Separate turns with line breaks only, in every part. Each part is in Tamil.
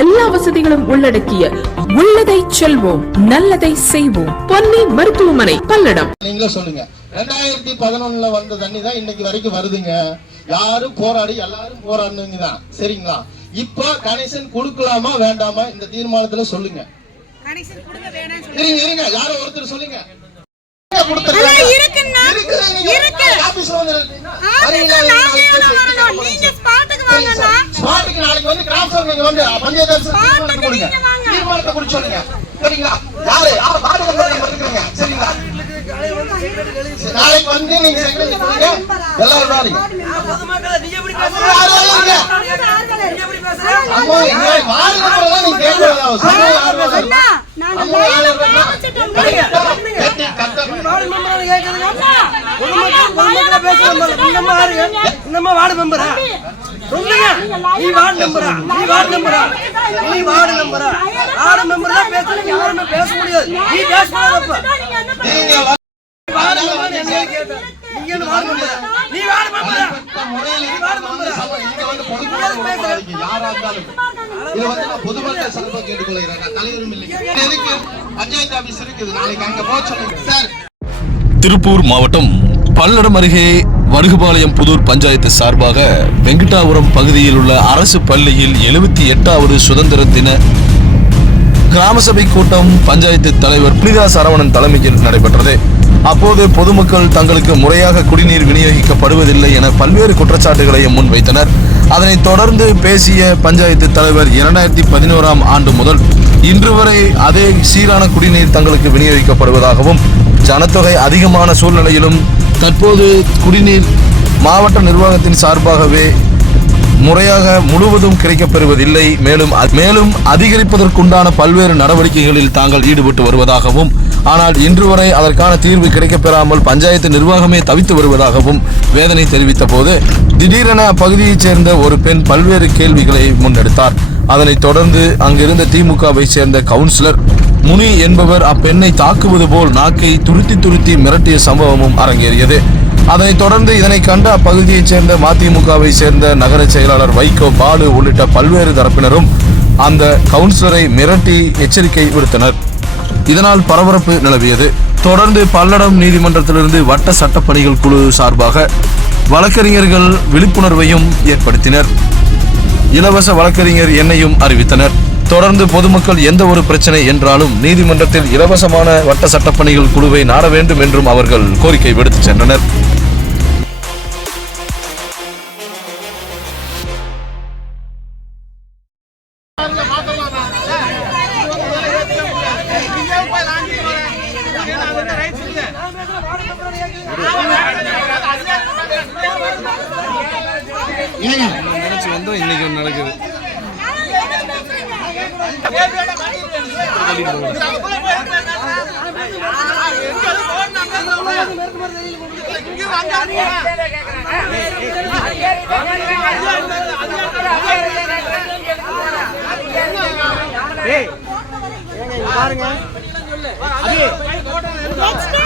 எல்லா வசதிகளும் உள்ளடக்கிய உள்ளதை செல்வோம் நல்லதை செய்வோம் பொன்னி மருத்துவமனை பல்லடம்
நீங்க சொல்லுங்க ரெண்டாயிரத்தி பதினொன்னுல வந்த தண்ணி தான் இன்னைக்கு வரைக்கும் வருதுங்க யாரும் போராடி எல்லாரும் போராடுங்க தான் சரிங்களா இப்போ கனெக்ஷன் கொடுக்கலாமா வேண்டாமா இந்த தீர்மானத்துல சொல்லுங்க இருங்க இருங்க யாரோ ஒருத்தர் சொல்லுங்க இருக்கு வந்து அரசாங்கம் வந்து பஞ்சாயத்து நாளைக்கு வந்து நீங்க சொல்லுங்க நீ வார்டு மெம்பரா நீ வார்டு மெம்பரா நீ வார்டு மெம்பரா வார்டு மெம்பர் தான் பேசணும் யாருமே பேச முடியாது நீ பேச முடியாதப்ப நீ வார்டு மெம்பரா நீ வார்டு மெம்பரா யாரா இருந்தாலும் இது வந்து நான் பொதுமக்கள் சார்பாக கேட்டுக்கொள்கிறேன் தலைவரும் இல்லை இருக்கு பஞ்சாயத்து ஆபீஸ் இருக்குது நாளைக்கு அங்க போக சார்
திருப்பூர் மாவட்டம் பல்லடம் அருகே வடுகுபாளையம் புதூர் பஞ்சாயத்து சார்பாக வெங்கடாபுரம் பகுதியில் உள்ள அரசு பள்ளியில் எழுபத்தி எட்டாவது சுதந்திர தின கிராம சபை கூட்டம் பஞ்சாயத்து தலைவர் புனிதா சரவணன் தலைமையில் நடைபெற்றது அப்போது பொதுமக்கள் தங்களுக்கு முறையாக குடிநீர் விநியோகிக்கப்படுவதில்லை என பல்வேறு குற்றச்சாட்டுகளையும் முன்வைத்தனர் அதனைத் தொடர்ந்து பேசிய பஞ்சாயத்து தலைவர் இரண்டாயிரத்தி பதினோராம் ஆண்டு முதல் இன்று வரை அதே சீரான குடிநீர் தங்களுக்கு விநியோகிக்கப்படுவதாகவும் ஜனத்தொகை அதிகமான சூழ்நிலையிலும் தற்போது குடிநீர் மாவட்ட நிர்வாகத்தின் சார்பாகவே முறையாக முழுவதும் கிடைக்கப்பெறுவதில்லை மேலும் மேலும் அதிகரிப்பதற்குண்டான பல்வேறு நடவடிக்கைகளில் தாங்கள் ஈடுபட்டு வருவதாகவும் ஆனால் இன்று வரை அதற்கான தீர்வு கிடைக்கப்பெறாமல் பஞ்சாயத்து நிர்வாகமே தவித்து வருவதாகவும் வேதனை தெரிவித்த போது திடீரென அப்பகுதியைச் சேர்ந்த ஒரு பெண் பல்வேறு கேள்விகளை முன்னெடுத்தார் அதனைத் தொடர்ந்து அங்கிருந்த திமுகவை சேர்ந்த கவுன்சிலர் முனி என்பவர் அப்பெண்ணை தாக்குவது போல் நாக்கை துருத்தி துருத்தி மிரட்டிய சம்பவமும் அரங்கேறியது அதனைத் தொடர்ந்து இதனை கண்ட அப்பகுதியைச் சேர்ந்த மதிமுகவை சேர்ந்த நகர செயலாளர் வைகோ பாலு உள்ளிட்ட பல்வேறு தரப்பினரும் அந்த கவுன்சிலரை மிரட்டி எச்சரிக்கை விடுத்தனர் இதனால் பரபரப்பு நிலவியது தொடர்ந்து பல்லடம் நீதிமன்றத்திலிருந்து வட்ட சட்டப்பணிகள் குழு சார்பாக வழக்கறிஞர்கள் விழிப்புணர்வையும் ஏற்படுத்தினர் இலவச வழக்கறிஞர் என்னையும் அறிவித்தனர் தொடர்ந்து பொதுமக்கள் எந்த ஒரு பிரச்சனை என்றாலும் நீதிமன்றத்தில் இலவசமான வட்ட சட்டப்பணிகள் குழுவை நாட வேண்டும் என்றும் அவர்கள் கோரிக்கை விடுத்துச் சென்றனர் நினைச்சு வந்தோம் இன்னைக்கு ஒன்று நடக்குது பாருங்க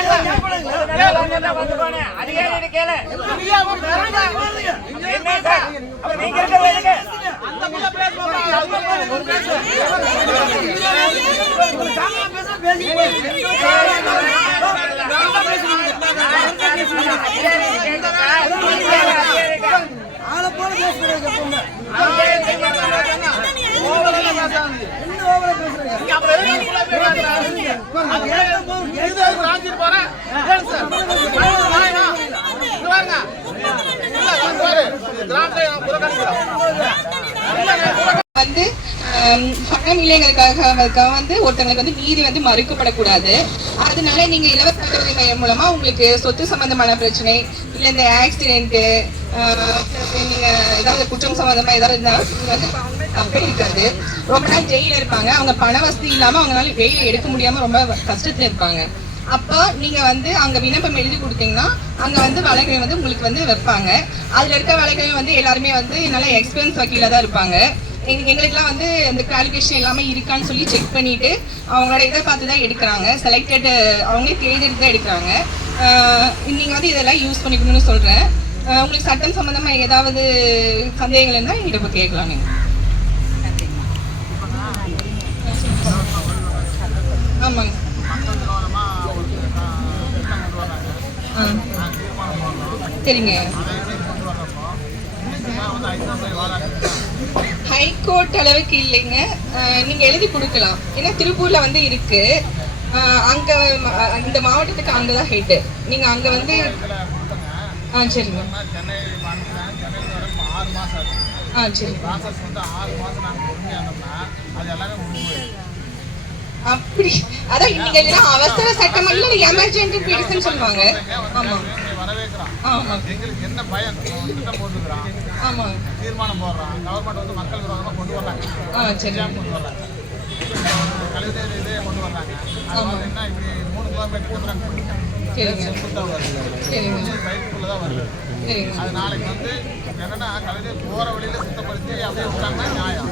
என்ன ஓவரா பேசுறீங்க காமிச்சிட்டு போறேன் வந்து பணம் இளைஞர்களுக்காக வந்து ஒருத்தங்களுக்கு வந்து நீதி வந்து மறுக்கப்படக்கூடாது அதனால நீங்க இலவச கல்வி மையம் மூலமா உங்களுக்கு சொத்து சம்பந்தமான பிரச்சனை இல்ல இந்த ஆக்சிடென்ட் நீங்க ஏதாவது குற்றம் சம்பந்தமா ஏதாவது இருந்தாலும் வந்து தப்பே இருக்காது ரொம்ப நாள் ஜெயில இருப்பாங்க அவங்க பண வசதி இல்லாம அவங்களால வெளியில எடுக்க முடியாம ரொம்ப கஷ்டத்துல இருப்பாங்க அப்போ நீங்கள் வந்து அங்கே விண்ணப்பம் எழுதி கொடுத்தீங்கன்னா அங்கே வந்து வழக்கறிஞர் வந்து உங்களுக்கு வந்து வைப்பாங்க அதில் இருக்க வழக்கறிஞர் வந்து எல்லாருமே வந்து நல்லா எக்ஸ்பீரியன்ஸ் வக்கீலாக தான் இருப்பாங்க எங்க எங்களுக்குலாம் வந்து இந்த குவாலிஃபிகேஷன் எல்லாமே இருக்கான்னு சொல்லி செக் பண்ணிவிட்டு அவங்களோட இதை பார்த்து தான் எடுக்கிறாங்க செலக்டட் அவங்களே தேர்ந்தெடுத்து தான் எடுக்கிறாங்க நீங்கள் வந்து இதெல்லாம் யூஸ் பண்ணிக்கணும்னு சொல்கிறேன் உங்களுக்கு சட்டம் சம்மந்தமாக ஏதாவது சந்தேகங்கள் இருந்தால் எங்கிட்ட போய் கேட்கலாம் நீங்கள் ஆமாங்க சரிங்க ஹைகோர்ட் அளவுக்கு இல்லைங்க நீங்க எழுதி கொடுக்கலாம் ஏன்னா திருப்பூர்ல வந்து இருக்கு அங்க இந்த மாவட்டத்துக்கு அங்கதான் ஹெட் நீங்க அங்க வந்து ஆ சரிங்க ஆ சரி ஆறு அதெல்லாம் அப்படி அதான் நீங்க இதெல்லாம் அவசர சட்டம் இல்ல எமர்ஜென்சி பீடிசன் சொல்லுவாங்க ஆமா ஆமா
எங்களுக்கு என்ன பயம் திட்டம் போட்டுக்கிறான் ஆமா தீர்மானம் போடுறான் கவர்மெண்ட் வந்து மக்கள் விரோதமா கொண்டு வர்றாங்க
ஆ சரி கொண்டு வர்றாங்க
கலைஞர் இதே கொண்டு வர்றாங்க
என்ன இப்படி மூணு கிலோமீட்டர் கொடுக்குறாங்க செங்குத்தாக வருது பைக்குள்ளே தான்
வருது அது நாளைக்கு வந்து என்னன்னா கலைஞர் போகிற வழியில் சுத்தப்படுத்தி அப்படியே விட்டாங்கன்னா நியாயம்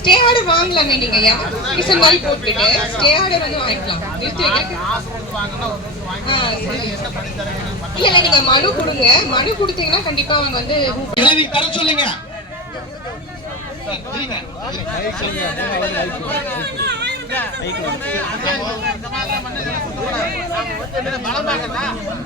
ஸ்டே ஆர்டர் வாங்கலாமே நீங்க டிசன் மாதிரி போட்டுட்டு ஸ்டே ஆர்டர் வந்து வாங்கிக்கலாம் காசு கொடுத்து வாங்கினா ஒரு வாங்கி என்ன பண்ணி தரேன் இல்ல இல்ல நீங்க மனு கொடுங்க மனு கொடுத்தீங்கன்னா கண்டிப்பா அவங்க வந்து
எழுதி தர சொல்லுங்க மலம்